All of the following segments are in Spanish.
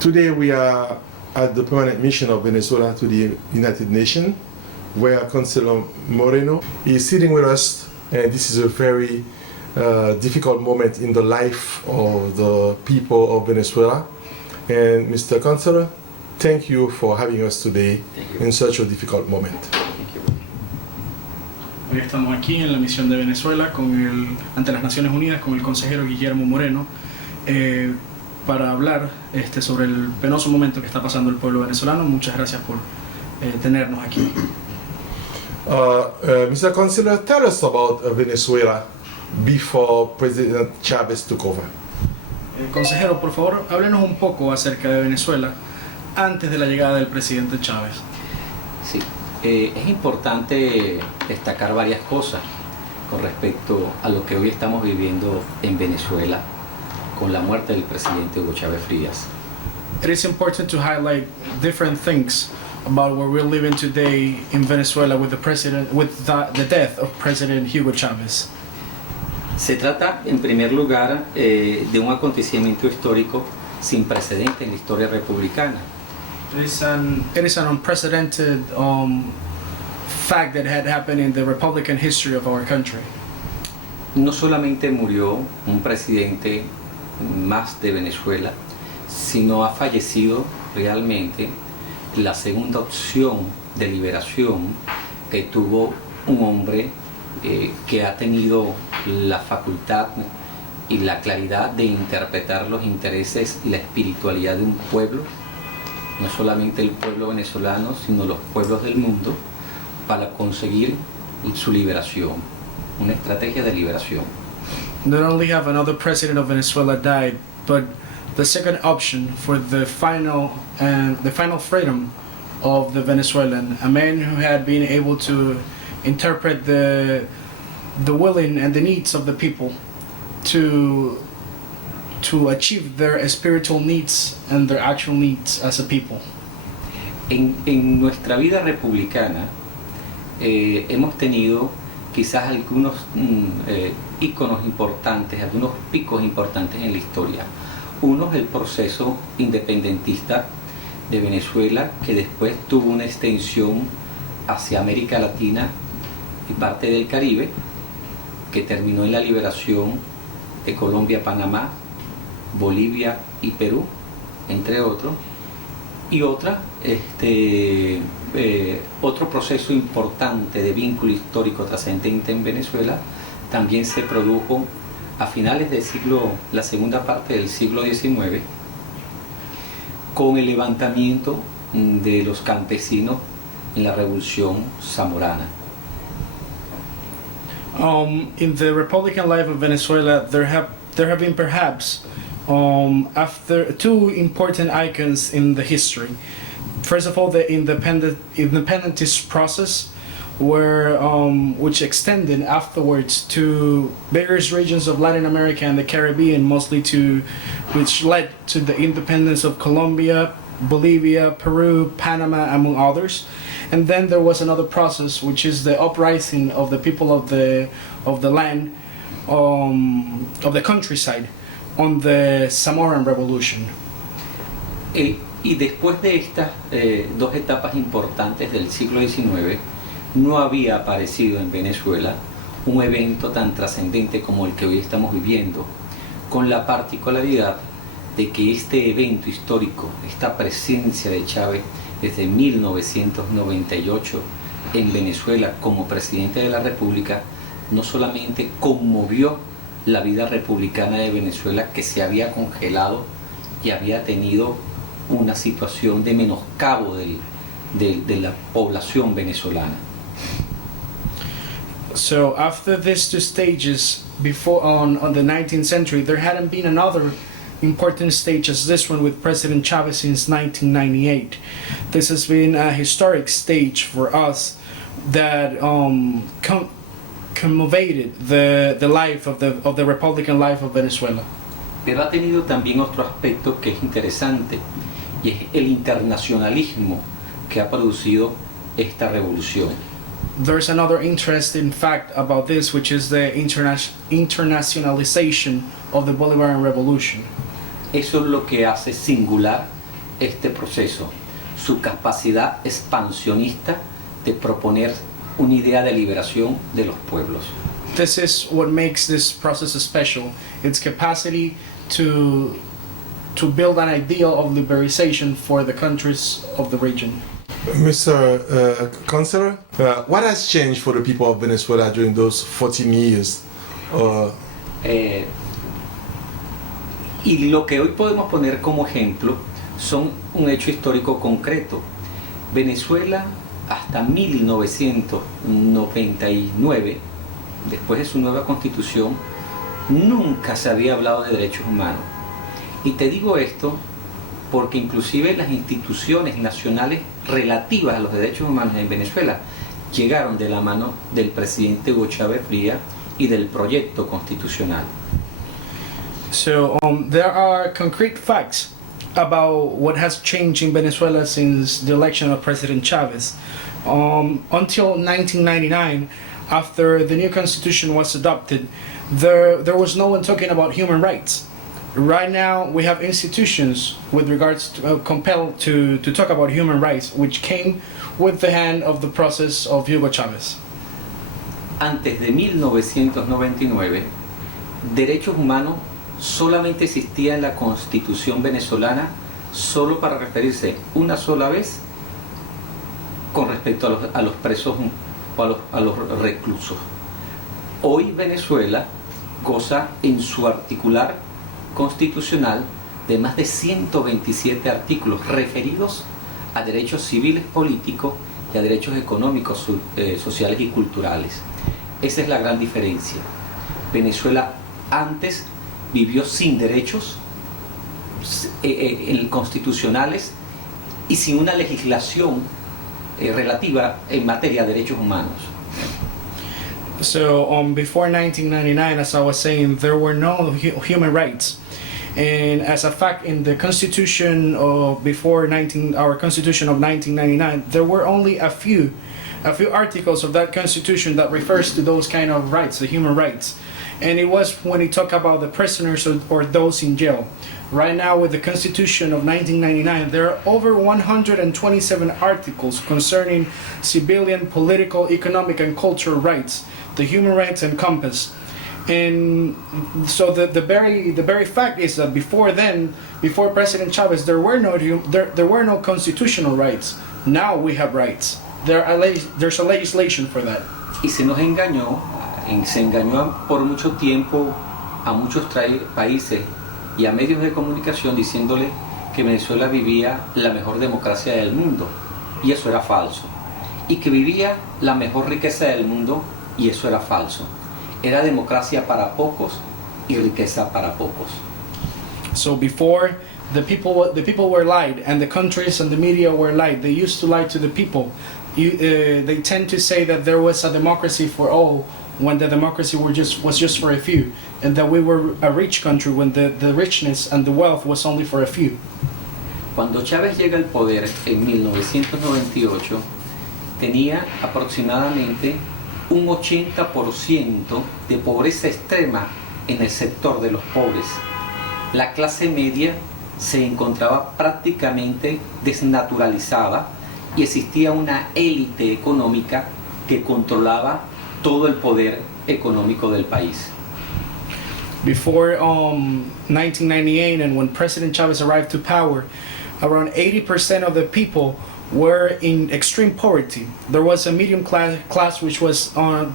Today we are at the permanent mission of Venezuela to the United Nations, where Councilor Moreno is sitting with us, and this is a very difficult moment in the life of the people of Venezuela. And Mr. Councilor, thank you for having us today in such a difficult moment. Hoy estamos aquí en la misión de Venezuela ante las Naciones Unidas con el consejero Guillermo Moreno para hablar sobre el penoso momento que está pasando el pueblo venezolano. Muchas gracias por tenernos aquí. Mr. Councilor, tell us about Venezuela before President Chávez took over. Consejero, por favor, háblenos un poco acerca de Venezuela antes de la llegada del presidente Chávez. Sí, es importante destacar varias cosas con respecto a lo que hoy estamos viviendo en Venezuela con la muerte del presidente Hugo Chávez Frías. It is important to highlight different things about where we're living today in Venezuela with the death of President Hugo Chávez. Se trata, en primer lugar, de un acontecimiento histórico sin precedente en la historia republicana. It is an unprecedented fact that had happened in the Republican history of our country. No solamente murió un presidente más de Venezuela, sino ha fallecido realmente la segunda opción de liberación que tuvo un hombre que ha tenido la facultad y la claridad de interpretar los intereses y la espiritualidad de un pueblo, no solamente el pueblo venezolano, sino los pueblos del mundo, para conseguir su liberación, una estrategia de liberación. Not only have another president of Venezuela died, but the second option for the final freedom of the Venezuelan, a man who had been able to interpret the willing and the needs of the people to achieve their spiritual needs and their actual needs as a people. En nuestra vida republicana hemos tenido quizás algunos íconos importantes, algunos picos importantes en la historia. Uno es el proceso independentista de Venezuela, que después tuvo una extensión hacia América Latina y parte del Caribe, que terminó en la liberación de Colombia, Panamá, Bolivia y Perú, entre otros. Y otro proceso importante de vínculo histórico trascendente en Venezuela también se produjo a finales del la segunda parte del siglo XIX, con el levantamiento de los campesinos en la Revolución Zamorana. In the Republican life of Venezuela, there have been perhaps after two important icons in the history. First of all, the independentist process, which extended afterwards to various regions of Latin America and the Caribbean, which led to the independence of Colombia, Bolivia, Peru, Panama, among others. And then there was another process, which is the uprising of the people of the land, of the countryside, on the Zamoran Revolution. Y después de estas dos etapas importantes del siglo XIX, no había aparecido en Venezuela un evento tan trascendente como el que hoy estamos viviendo, con la particularidad de que este evento histórico, esta presencia de Chávez desde 1998 en Venezuela como presidente de la República, no solamente conmovió la vida republicana de Venezuela, que se había congelado y había tenido una situación de menoscabo de la población venezolana. So after these two stages, before on the 19th century, there hadn't been another important stage as this one with President Chávez since 1998. This has been a historic stage for us that commovated the life of the Republican life of Venezuela. Pero ha tenido también otro aspecto que es interesante, y es el internacionalismo que ha producido esta revolución. There's another interesting fact about this, which is the internationalization of the Bolivarian Revolution. Eso es lo que hace singular este proceso, su capacidad expansionista de proponer una idea de liberación de los pueblos. This is what makes this process special. Its capacity to build an ideal of liberation for the countries of the region. Mr. Counselor, what has changed for the people of Venezuela during those 14 years? Y lo que hoy podemos poner como ejemplo son un hecho histórico concreto. Venezuela hasta 1999, después de su nueva constitución, nunca se había hablado de derechos humanos. Y te digo esto porque inclusive las instituciones nacionales relativas a los derechos humanos en Venezuela llegaron de la mano del presidente Hugo Chávez Frías y del proyecto constitucional. So there are concrete facts about what has changed in Venezuela since the election of President Chavez. Until 1999, after the new constitution was adopted, there was no one talking about human rights. Right now, we have institutions with regards to compelled to talk about human rights, which came with the hand of the process of Hugo Chavez. Antes de 1999, derechos humanos solamente existía en la Constitución venezolana solo para referirse una sola vez con respecto a los presos o a los reclusos. Hoy Venezuela goza en su articular constitucional de más de 127 artículos referidos a derechos civiles, políticos y a derechos económicos, sociales y culturales. Esa es la gran diferencia. Venezuela antes vivió sin derechos constitucionales y sin una legislación relativa en materia de derechos humanos. So before 1999, as I was saying, there were no human rights. And as a fact, in the constitution of our constitution of 1999, there were only a few articles of that constitution that refers to those kind of rights, the human rights. And it was when it talked about the prisoners or those in jail. Right now, with the Constitution of 1999, there are over 127 articles concerning civilian, political, economic, and cultural rights. The human rights encompass. And so the very fact is that before President Chavez, there were no constitutional rights. Now we have rights. There's a legislation for that. Y se engañó por mucho tiempo a muchos países y a medios de comunicación diciéndole que Venezuela vivía la mejor democracia del mundo, y eso era falso. Y que vivía la mejor riqueza del mundo, y eso era falso. Era democracia para pocos y riqueza para pocos. So before the people were lied, and the countries and the media were lied. They used to lie to the people. They tend to say that there was a democracy for all, when the democracy was just for a few, and that we were a rich country when the richness and the wealth was only for a few. Cuando Chávez llega al poder en 1998, tenía aproximadamente un 80% de pobreza extrema en el sector de los pobres. La clase media se encontraba prácticamente desnaturalizada y existía una élite económica que controlaba todo el poder económico del país. Before 1998, and when President Chavez arrived to power, around 80% of the people were in extreme poverty. There was a medium class which was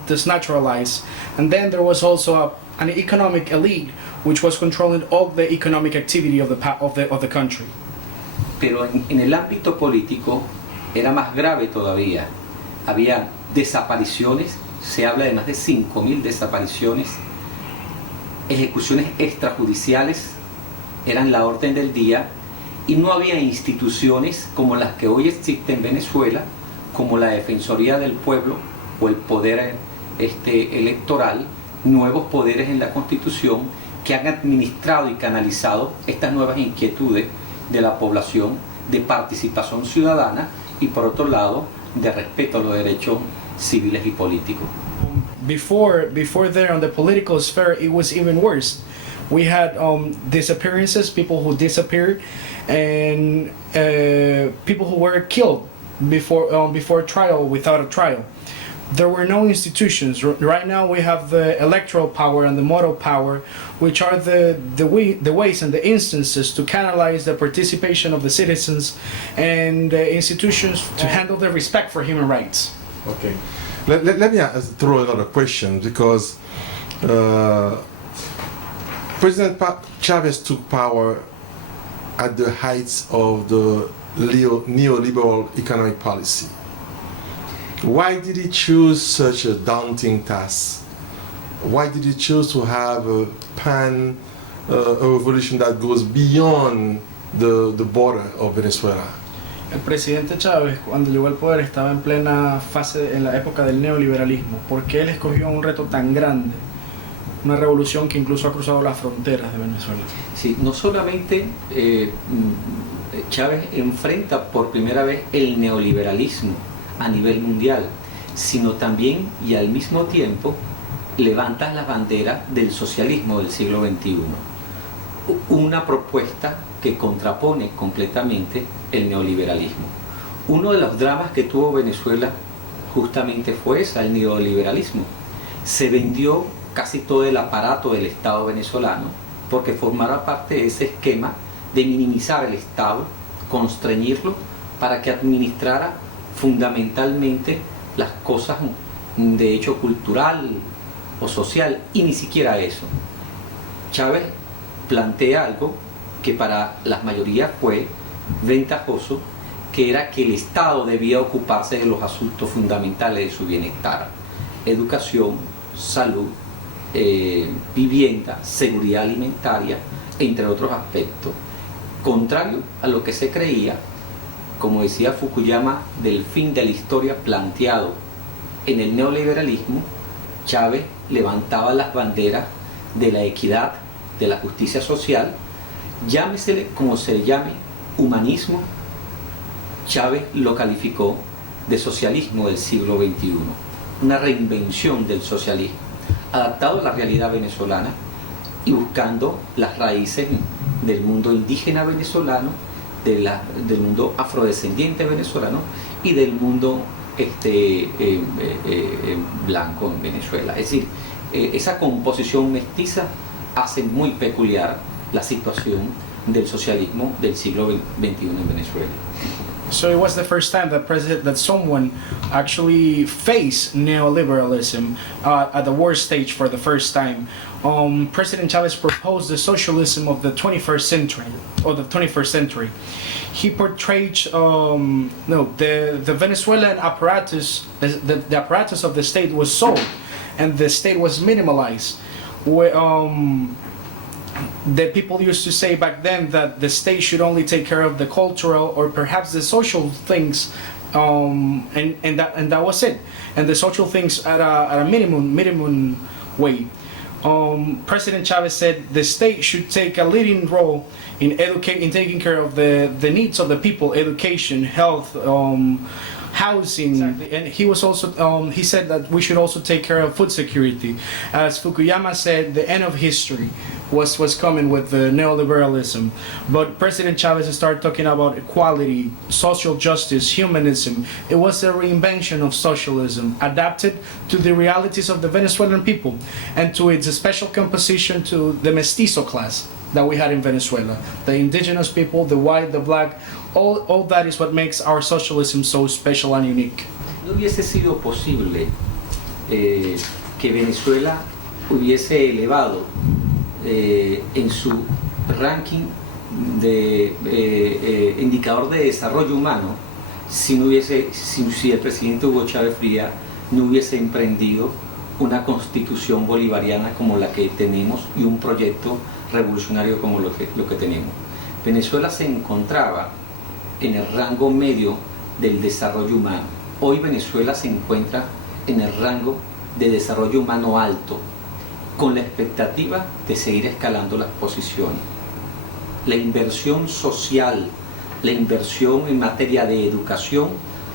desnaturalized, and then there was also an economic elite which was controlling all the economic activity of the country. Pero en el ámbito político era más grave todavía. Había desapariciones, se habla de más de 5.000 desapariciones, ejecuciones extrajudiciales eran la orden del día, y no había instituciones como las que hoy existen en Venezuela, como la Defensoría del Pueblo o el poder electoral, nuevos poderes en la Constitución que han administrado y canalizado estas nuevas inquietudes de la población de participación ciudadana y, por otro lado, de respeto a los derechos civiles y políticos. Before there, on the political sphere, it was even worse. We had disappearances, people who disappeared, and people who were killed before trial, without a trial. There were no institutions. Right now we have the electoral power and the moral power, which are the ways and the instances to canalize the participation of the citizens and institutions to handle the respect for human rights. Okay. Let me throw another question, because President Chavez took power at the heights of the neoliberal economic policy. Why did he choose such a daunting task? Why did he choose to have a revolution that goes beyond the border of Venezuela? El presidente Chávez, cuando llegó al poder, estaba en plena fase, en la época del neoliberalismo. ¿Por qué él escogió un reto tan grande? Una revolución que incluso ha cruzado las fronteras de Venezuela. Sí, no solamente Chávez enfrenta por primera vez el neoliberalismo a nivel mundial, sino también y al mismo tiempo levanta la bandera del socialismo del siglo XXI. Una propuesta que contrapone completamente el neoliberalismo. Uno de los dramas que tuvo Venezuela justamente fue ese, el neoliberalismo. Se vendió casi todo el aparato del Estado venezolano porque formara parte de ese esquema de minimizar el Estado, constreñirlo para que administrara fundamentalmente las cosas de hecho cultural o social, y ni siquiera eso. Chávez plantea algo que para las mayorías fue ventajoso, que era que el Estado debía ocuparse de los asuntos fundamentales de su bienestar: educación, salud, vivienda, seguridad alimentaria, entre otros aspectos, contrario a lo que se creía, como decía Fukuyama, del fin de la historia planteado en el neoliberalismo. Chávez levantaba las banderas de la equidad, de la justicia social, llámesele como se le llame, humanismo. Chávez lo calificó de socialismo del siglo XXI, una reinvención del socialismo, adaptado a la realidad venezolana y buscando las raíces del mundo indígena venezolano, del mundo afrodescendiente venezolano y del mundo blanco en Venezuela. Es decir, esa composición mestiza hace muy peculiar la situación del socialismo del siglo XXI en Venezuela. So it was the first time that someone actually faced neoliberalism at the war stage for the first time. President Chavez proposed the socialism of the 21st century. He portrayed the Venezuelan apparatus, the apparatus of the state was sold, and the state was minimalized. The people used to say back then that the state should only take care of the cultural or perhaps the social things, and that was it. And the social things at a minimum way. President Chavez said the state should take a leading role in taking care of the needs of the people: education, health, housing. Exactly. And he was also he said that we should also take care of food security. As Fukuyama said, the end of history was coming with the neoliberalism. But President Chavez started talking about equality, social justice, humanism. It was a reinvention of socialism, adapted to the realities of the Venezuelan people and to its special composition to the mestizo class that we had in Venezuela. The indigenous people, the white, the black, all that is what makes our socialism so special and unique. No hubiese sido posible que Venezuela hubiese elevado en su ranking de indicador de desarrollo humano si el presidente Hugo Chávez Frías no hubiese emprendido una constitución bolivariana como la que tenemos y un proyecto revolucionario como lo que tenemos. Venezuela se encontraba en el rango medio del desarrollo humano. Hoy Venezuela se encuentra en el rango de desarrollo humano alto, con la expectativa de seguir escalando las posiciones. La inversión social, la inversión en materia de educación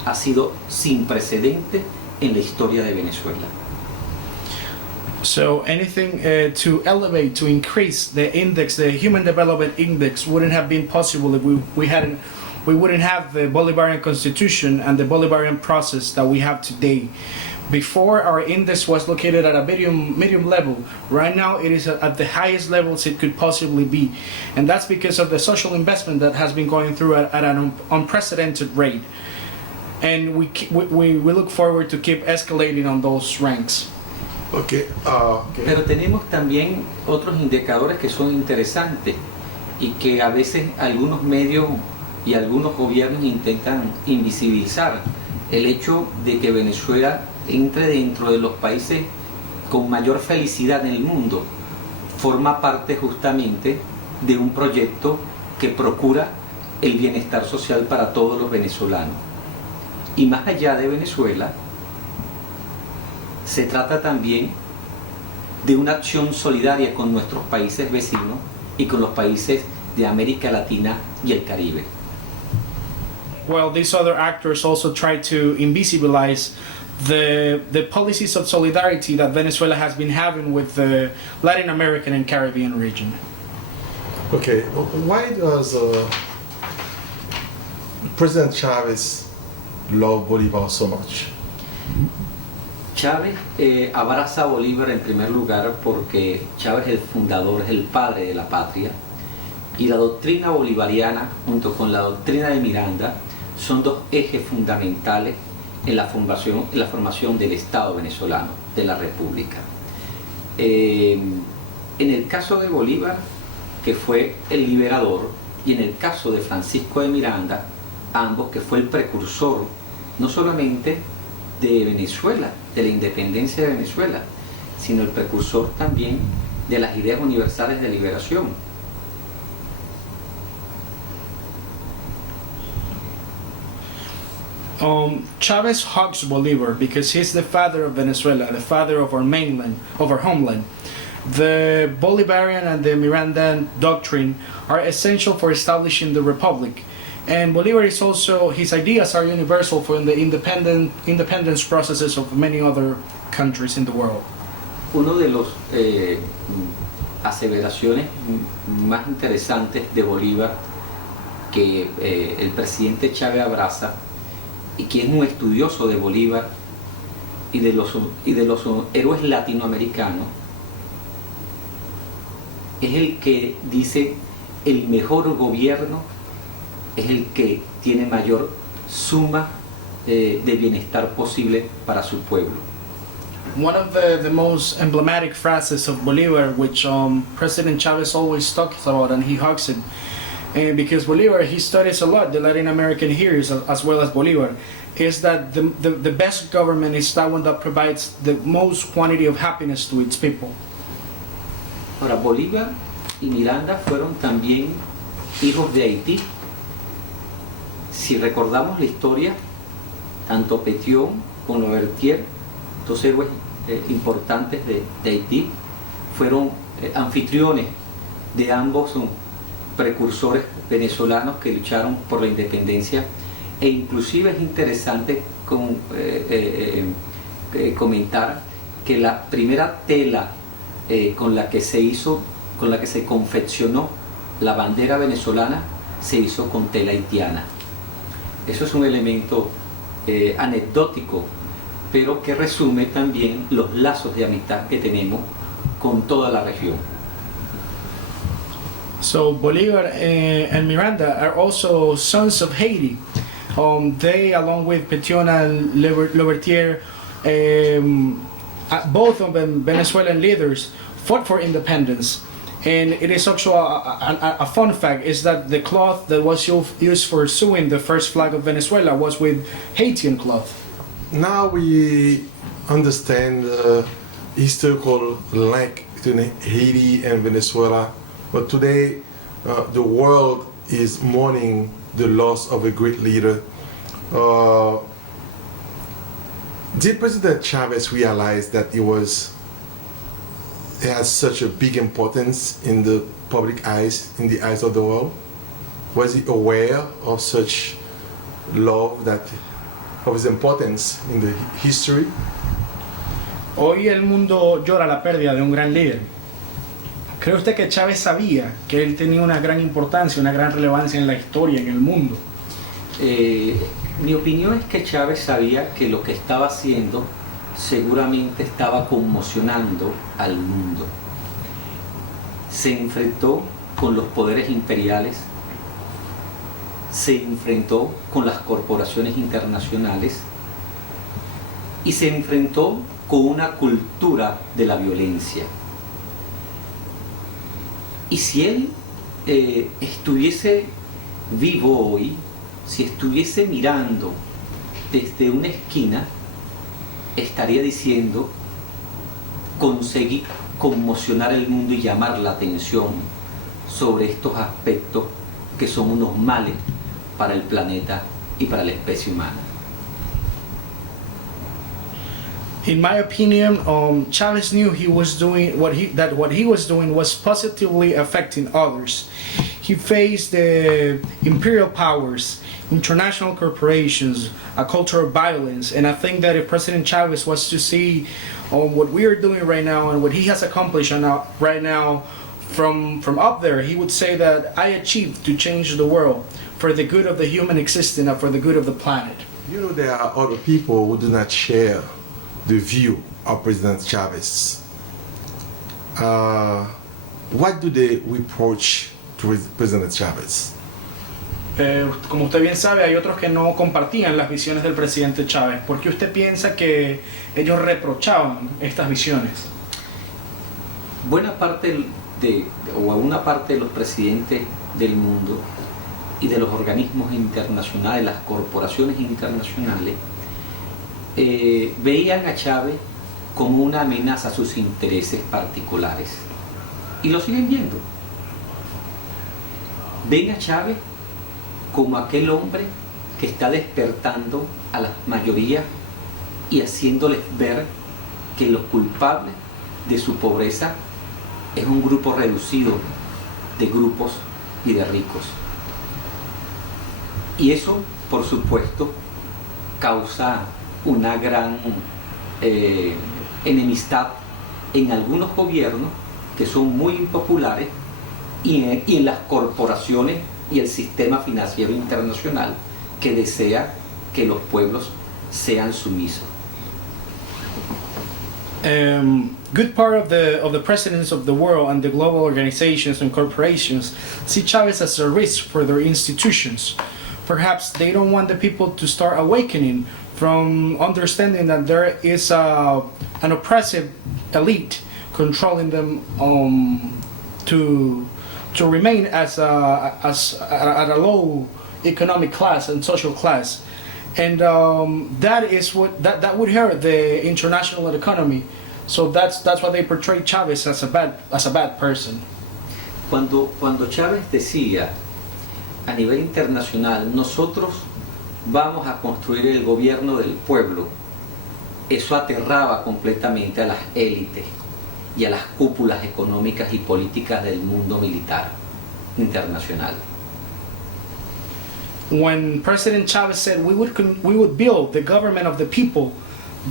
ha sido sin precedente en la historia de Venezuela. So anything to elevate, to increase the index, the Human Development Index, wouldn't have been possible if we wouldn't have the Bolivarian Constitution and the Bolivarian process that we have today. Before, our index was located at a medium level. Right now, it is at the highest levels it could possibly be, and that's because of the social investment that has been going through at an unprecedented rate. And we look forward to keep escalating on those ranks. Okay. Pero tenemos también otros indicadores que son interesantes y que a veces algunos medios y algunos gobiernos intentan invisibilizar. El hecho de que Venezuela entre dentro de los países con mayor felicidad en el mundo forma parte justamente de un proyecto que procura el bienestar social para todos los venezolanos. Y más allá de Venezuela, se trata también de una acción solidaria con nuestros países vecinos y con los países de América Latina y el Caribe. Well, these other actors also try to invisibilize the policies of solidarity that Venezuela has been having with the Latin American and Caribbean region. Okay. Why does President Chavez love Bolivar so much? Chávez abraza a Bolívar en primer lugar porque Chávez es el fundador, es el padre de la patria, y la doctrina bolivariana junto con la doctrina de Miranda son dos ejes fundamentales en la formación del Estado venezolano, de la República. En el caso de Bolívar, que fue el liberador, y en el caso de Francisco de Miranda, ambos que fue el precursor no solamente de Venezuela, de la independencia de Venezuela, sino el precursor también de las ideas universales de liberación. Chavez hugs Bolivar because he's the father of Venezuela, the father of our mainland, of our homeland. The Bolivarian and the Mirandan doctrine are essential for establishing the republic. And Bolivar is also, his ideas are universal for the independence processes of many other countries in the world. Uno de los aseveraciones más interesantes de Bolívar que el presidente Chávez abraza, y que es un estudioso de Bolívar y de los héroes latinoamericanos, es el que dice: el mejor gobierno es el que tiene mayor suma de bienestar posible para su pueblo. One of the most emblematic phrases of Bolivar, which President Chavez always talks about, and he hugs it, because Bolivar, he studies a lot the Latin American heroes as well as Bolivar, is that the best government is that one that provides the most quantity of happiness to its people. Ahora, Bolívar y Miranda fueron también hijos de Haití. Si recordamos la historia, tanto Pétion como Louverture, dos héroes importantes de Haití, fueron anfitriones de ambos precursores venezolanos que lucharon por la independencia, e inclusive es interesante comentar que la primera tela con la que se confeccionó la bandera venezolana se hizo con tela haitiana. Eso es un elemento anecdótico, pero que resume también los lazos de amistad que tenemos con toda la región. So Bolivar and Miranda are also sons of Haiti. They, along with Pétion and Louverture, both of them Venezuelan leaders, fought for independence. And it is also a fun fact is that the cloth that was used for sewing the first flag of Venezuela was with Haitian cloth. Now we understand the historical link between Haiti and Venezuela, but today the world is mourning the loss of a great leader. Did President Chavez realize that it has such a big importance in the public eyes, in the eyes of the world? Was he aware of such love, of his importance in the history? Hoy el mundo llora la pérdida de un gran líder. ¿Cree usted que Chávez sabía que él tenía una gran importancia, una gran relevancia en la historia, en el mundo? Mi opinión es que Chávez sabía que lo que estaba haciendo seguramente estaba conmocionando al mundo. Se enfrentó con los poderes imperiales, se enfrentó con las corporaciones internacionales y se enfrentó con una cultura de la violencia. Y si él estuviese vivo hoy, si estuviese mirando desde una esquina, estaría diciendo: conseguí conmocionar el mundo y llamar la atención sobre estos aspectos que son unos males para el planeta y para la especie humana. In my opinion, Chavez knew he was doing what he was doing was positively affecting others. He faced the imperial powers, international corporations, a culture of violence, and I think that if President Chavez was to see what we are doing right now and what he has accomplished right now from up there, he would say that I achieved to change the world for the good of the human existence and for the good of the planet. You know, there are other people who do not share the view of President Chavez. What do they reproach to President Chavez? Como usted bien sabe, hay otros que no compartían las visiones del presidente Chávez. ¿Por qué usted piensa que ellos reprochaban estas visiones? Una parte de los presidentes del mundo y de los organismos internacionales, las corporaciones internacionales, veían a Chávez como una amenaza a sus intereses particulares. Y lo siguen viendo. Ven a Chávez como aquel hombre que está despertando a las mayorías y haciéndoles ver que los culpables de su pobreza es un grupo reducido de grupos y de ricos. Y eso, por supuesto, causa una gran enemistad en algunos gobiernos que son muy impopulares y en las corporaciones y el sistema financiero internacional que desea que los pueblos sean sumisos. Good part of the presidents of the world and the global organizations and corporations see Chavez as a risk for their institutions. Perhaps they don't want the people to start awakening from understanding that there is an oppressive elite controlling them to remain as at a low economic class and social class, and that is what that would hurt the international economy. So that's why they portray Chavez as a bad person. Cuando Chávez decía a nivel internacional, nosotros vamos a construir el gobierno del pueblo, eso aterraba completamente a las élites y a las cúpulas económicas y políticas del mundo militar internacional. When President Chavez said we would build the government of the people,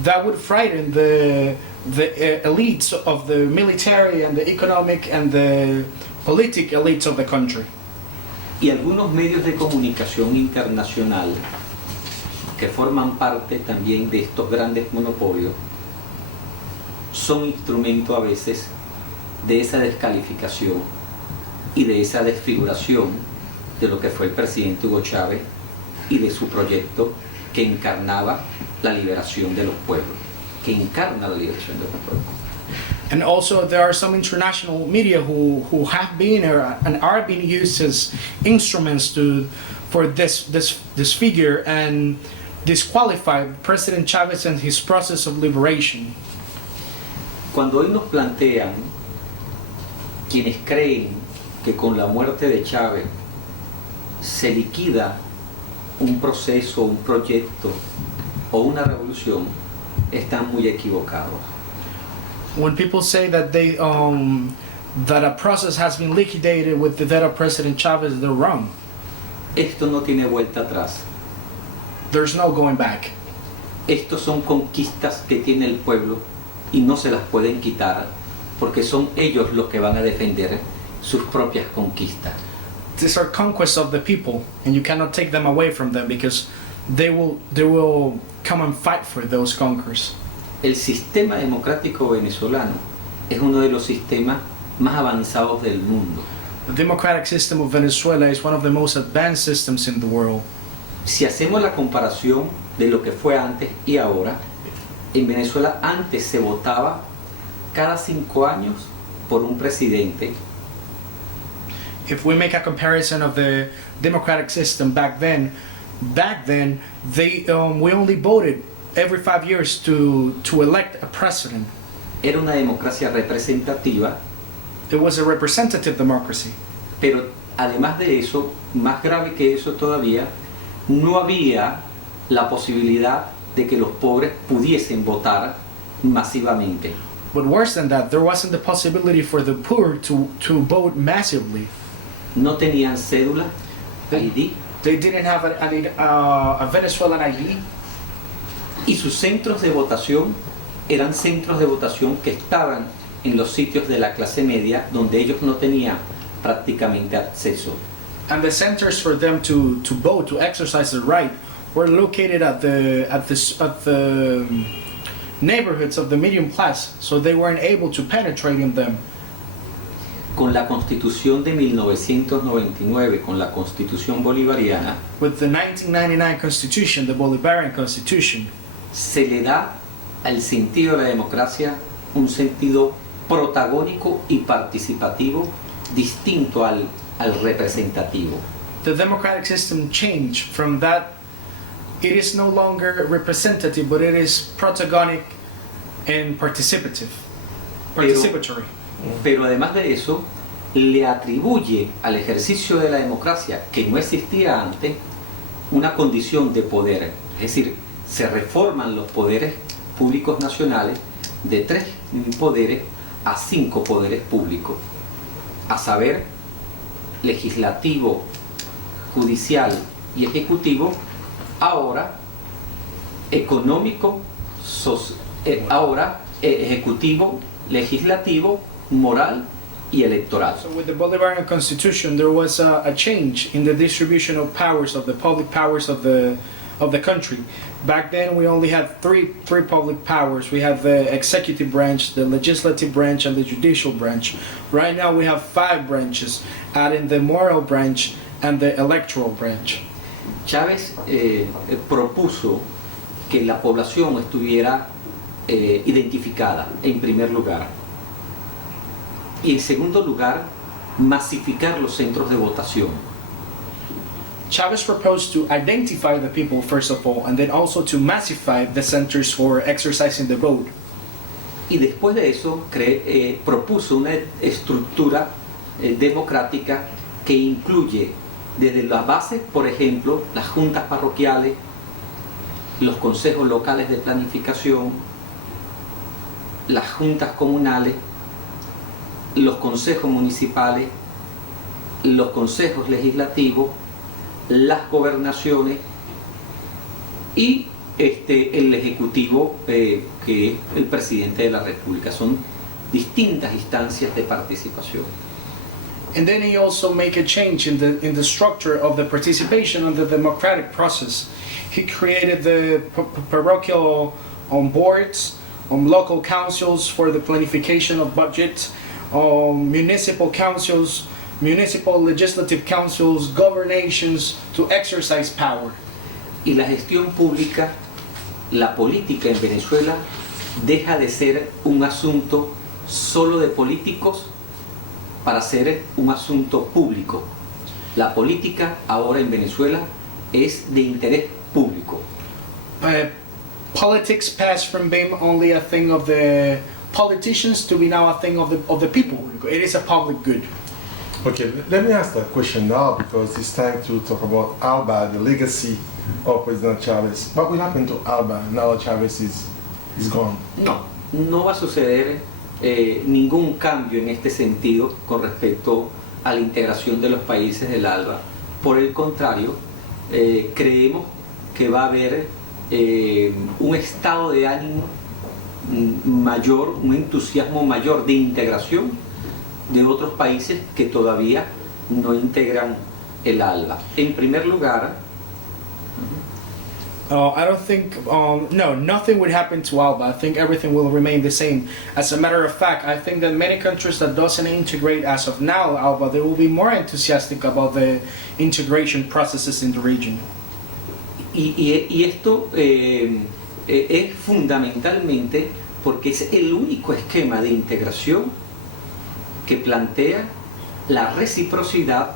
that would frighten the elites of the military and the economic and the political elites of the country. Y algunos medios de comunicación internacional que forman parte también de estos grandes monopolios son instrumento a veces de esa descalificación y de esa desfiguración de lo que fue el presidente Hugo Chávez y de su proyecto que encarnaba la liberación de los pueblos, que encarna la liberación de los pueblos. And also there are some international media who have been and are being used as instruments for this figure and disqualify President Chavez and his process of liberation. Cuando hoy nos plantean quienes creen que con la muerte de Chávez se liquida un proceso, un proyecto o una revolución, están muy equivocados. When people say that that a process has been liquidated with the death of President Chavez, they're wrong. Esto no tiene vuelta atrás. There's no going back. Estos son conquistas que tiene el pueblo y no se las pueden quitar porque son ellos los que van a defender sus propias conquistas. These are conquests of the people, and you cannot take them away from them because they will come and fight for those conquers. El sistema democrático venezolano es uno de los sistemas más avanzados del mundo. The democratic system of Venezuela is one of the most advanced systems in the world. Si hacemos la comparación de lo que fue antes y ahora, en Venezuela antes se votaba cada 5 años por un presidente. If we make a comparison of the democratic system back then we only voted every 5 years to elect a president. Era una democracia representativa, It was a representative democracy. pero además de eso, más grave que eso todavía, no había la posibilidad de que los pobres pudiesen votar masivamente. But worse than that, there wasn't the possibility for the poor to vote massively. No tenían cédula, ID, They didn't have a Venezuelan ID, y sus centros de votación eran centros de votación que estaban en los sitios de la clase media donde ellos no tenían prácticamente acceso. and the centers for them to vote, to exercise the right, were located at the neighborhoods of the medium class, so they weren't able to penetrate in them. Con la Constitución de 1999, con la Constitución bolivariana, With the 1999 Constitution, the Bolivarian Constitution, se le da al sentido de la democracia un sentido protagónico y participativo distinto al representativo. the democratic system changed from that. It is no longer representative, but it is protagonic and participatory. Pero además de eso, le atribuye al ejercicio de la democracia, que no existía antes, una condición de poder. Es decir, se reforman los poderes públicos nacionales de 3 poderes a 5 poderes públicos, a saber, legislativo, judicial y ejecutivo, ahora económico, ejecutivo, legislativo, moral y electoral. So with the Bolivarian Constitution, there was a change in the distribution of powers, of the public powers of the country. Back then, we only had three public powers. We had the executive branch, the legislative branch, and the judicial branch. Right now, we have 5 branches, adding the moral branch and the electoral branch. Chávez propuso que la población estuviera identificada en primer lugar y en segundo lugar masificar los centros de votación. Chavez proposed to identify the people first of all, and then also to massify the centers for exercising the vote. Y después de eso propuso una estructura democrática que incluye desde las bases, por ejemplo, las juntas parroquiales, los consejos locales de planificación, las juntas comunales, los consejos municipales, los consejos legislativos, las gobernaciones y el ejecutivo, que es el presidente de la República. Son distintas instancias de participación. And then he also made a change in the structure of the participation in the democratic process. He created the parochial boards, local councils for the planification of budget, municipal councils, municipal legislative councils, governations to exercise power. Y la gestión pública, la política en Venezuela deja de ser un asunto solo de políticos para ser un asunto público. La política ahora en Venezuela es de interés público. Politics passed from being only a thing of the politicians to be now a thing of the people. It is a public good. Okay, let me ask that question now because it's time to talk about Alba, the legacy of President Chavez. What will happen to Alba now that Chavez is gone? No va a suceder ningún cambio en este sentido con respecto a la integración de los países del ALBA. Por el contrario, creemos que va a haber un estado de ánimo mayor, un entusiasmo mayor de integración de otros países que todavía no integran el ALBA. En primer lugar, I don't think, no, nothing would happen to ALBA. I think everything will remain the same. As a matter of fact, I think that many countries that doesn't integrate as of now ALBA, they will be more enthusiastic about the integration processes in the region. y esto es fundamentalmente porque es el único esquema de integración que plantea la reciprocidad,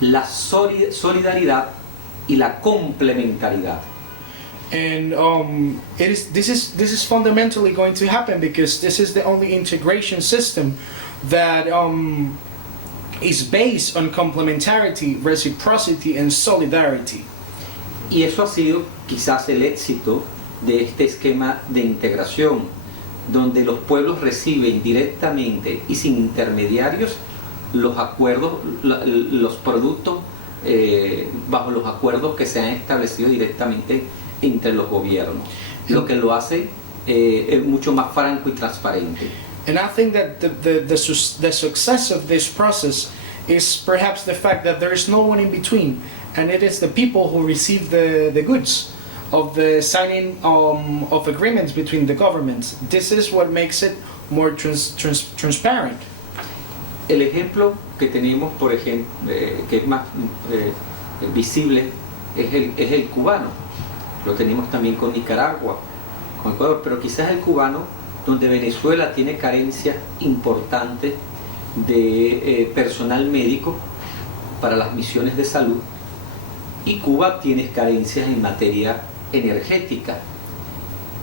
la solidaridad y la complementariedad. And this is fundamentally going to happen because this is the only integration system that is based on complementarity, reciprocity, and solidarity. Y eso ha sido quizás el éxito de este esquema de integración, donde los pueblos reciben directamente y sin intermediarios los acuerdos, los productos bajo los acuerdos que se han establecido directamente entre los gobiernos, lo que lo hace mucho más franco y transparente. And I think that the success of this process is perhaps the fact that there is no one in between, and it is the people who receive the goods of the signing of agreements between the governments. This is what makes it more transparent. El ejemplo que tenemos, por ejemplo, que es más visible, es el cubano. Lo tenemos también con Nicaragua, con Ecuador, pero quizás el cubano, donde Venezuela tiene carencias importantes de personal médico para las misiones de salud, y Cuba tiene carencias en materia energética,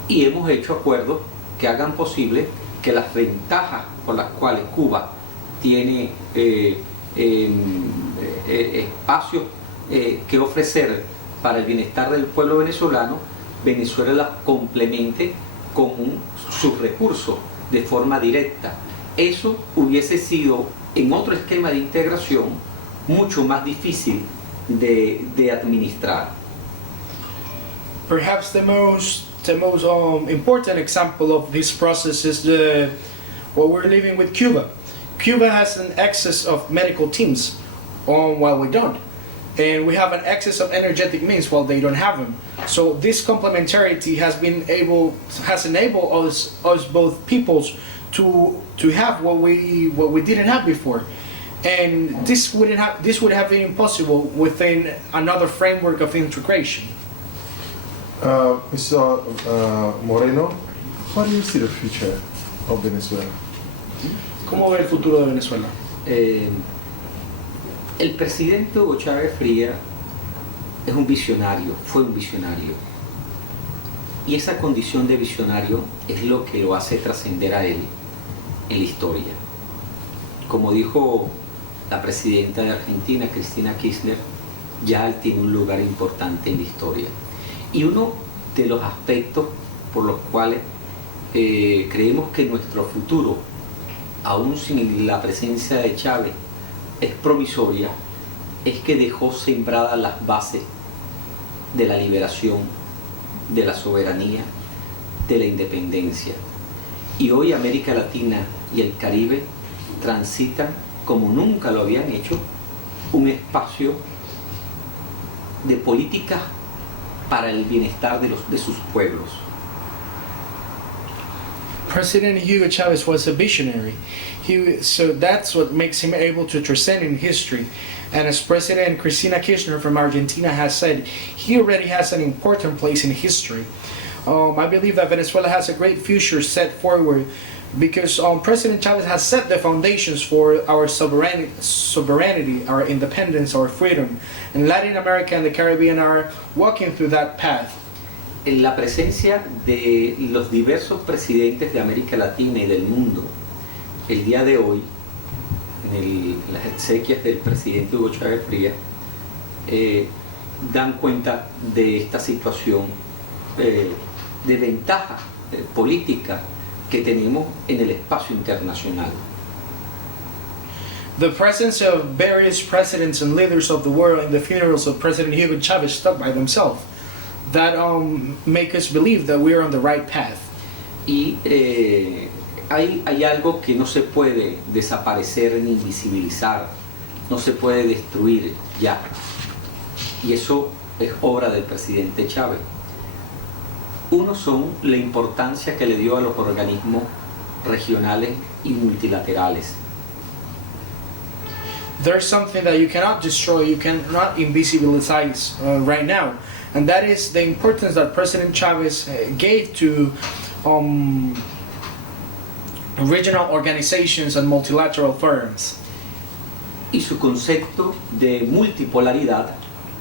y hemos hecho acuerdos que hagan posible que las ventajas por las cuales Cuba tiene espacios que ofrecer para el bienestar del pueblo venezolano, Venezuela las complemente con sus recursos de forma directa. Eso hubiese sido, en otro esquema de integración, mucho más difícil de administrar. Perhaps the most important example of this process is what we're living with Cuba. Cuba has an excess of medical teams, while we don't. And we have an excess of energetic means while they don't have them. So this complementarity has enabled us both peoples to have what we didn't have before. And this would have been impossible within another framework of integration. Mr. Moreno, how do you see the future of Venezuela? ¿Cómo ve el futuro de Venezuela? El presidente Hugo Chávez Frías es un visionario, fue un visionario. Y esa condición de visionario es lo que lo hace trascender a él en la historia. Como dijo la presidenta de Argentina, Cristina Kirchner, ya él tiene un lugar importante en la historia. Y uno de los aspectos por los cuales creemos que nuestro futuro, aún sin la presencia de Chávez, es promisoria, es que dejó sembradas las bases de la liberación, de la soberanía, de la independencia. Y hoy América Latina y el Caribe transitan, como nunca lo habían hecho, un espacio de políticas para el bienestar de sus pueblos. President Hugo Chavez was a visionary. So that's what makes him able to transcend in history. And as President Cristina Kirchner from Argentina has said, he already has an important place in history. I believe that Venezuela has a great future set forward because President Chavez has set the foundations for our sovereignty, our independence, our freedom. And Latin America and the Caribbean are walking through that path. En la presencia de los diversos presidentes de América Latina y del mundo, el día de hoy, en las exequias del presidente Hugo Chávez Frías, dan cuenta de esta situación de ventaja política que tenemos en el espacio internacional. The presence of various presidents and leaders of the world in the funerals of President Hugo Chavez stuck by themselves. That make us believe that we are on the right path. Y hay algo que no se puede desaparecer ni invisibilizar, no se puede destruir ya. Y eso es obra del presidente Chávez. Uno son la importancia que le dio a los organismos regionales y multilaterales. There's something that you cannot destroy, you cannot invisibilize right now, and that is the importance that President Chavez gave to regional organizations and multilateral firms. Y su concepto de multipolaridad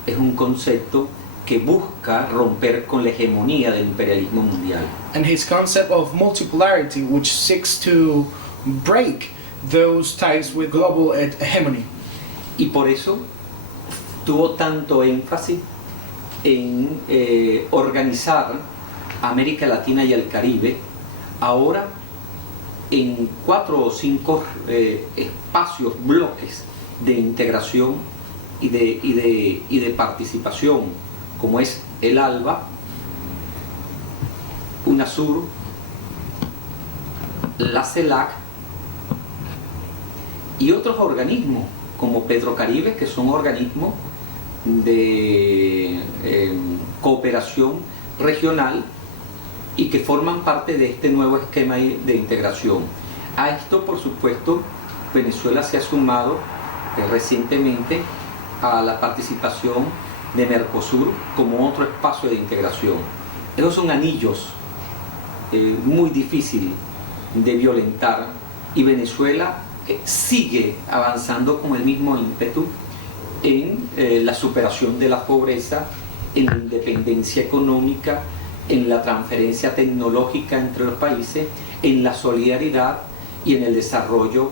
es un concepto que busca romper con la hegemonía del imperialismo mundial. And his concept of multipolarity, which seeks to break those ties with global hegemony. Y por eso tuvo tanto énfasis en organizar América Latina y el Caribe ahora en 4 o 5 espacios, bloques de integración y de participación, como es el ALBA, UNASUR, la CELAC y otros organismos como Petrocaribe, que son organismos de cooperación regional y que forman parte de este nuevo esquema de integración. A esto, por supuesto, Venezuela se ha sumado recientemente a la participación de Mercosur como otro espacio de integración. Esos son anillos muy difíciles de violentar y Venezuela sigue avanzando con el mismo ímpetu en la superación de la pobreza, en la independencia económica, en la transferencia tecnológica entre los países, en la solidaridad y en el desarrollo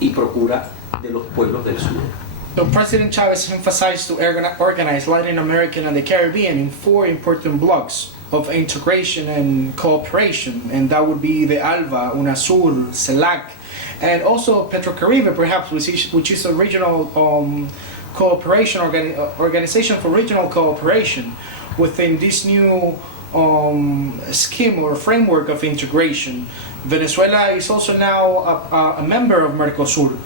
y procura de los pueblos del sur. So President Chavez emphasized to organize Latin America and the Caribbean in 4 important blocks of integration and cooperation, and that would be the ALBA, UNASUR, CELAC, and also Petrocaribe, perhaps, which is a regional cooperation organization for regional cooperation within this new scheme or framework of integration. Venezuela is also now a member of Mercosur.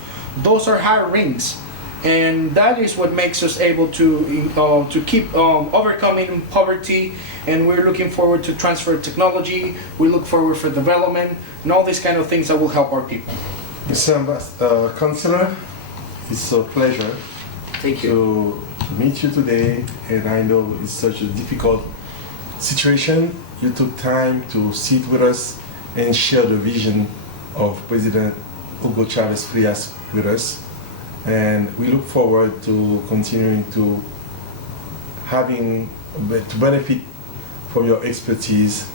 Those are hard rings, and that is what makes us able to keep overcoming poverty, and we're looking forward to transfer technology, we look forward for development, and all these kind of things that will help our people. Mr. Councillor, it's a pleasure to meet you today, and I know it's such a difficult situation. You took time to sit with us and share the vision of President Hugo Chavez Frias with us, and we look forward to continuing to benefit from your expertise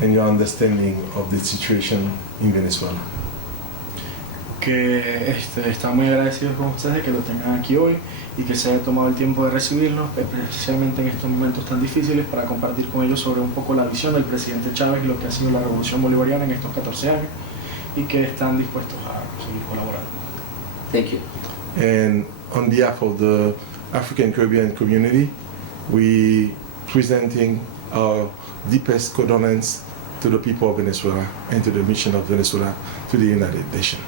and your understanding of the situation in Venezuela. Que está muy agradecido con ustedes que lo tengan aquí hoy y que se haya tomado el tiempo de recibirnos, especialmente en estos momentos tan difíciles, para compartir con ellos sobre un poco la visión del presidente Chávez y lo que ha sido la revolución bolivariana en estos 14 años, y que están dispuestos a seguir colaborando. Thank you. And on behalf of the African Caribbean community, we presenting our deepest condolence to the people of Venezuela and to the mission of Venezuela to the United Nations.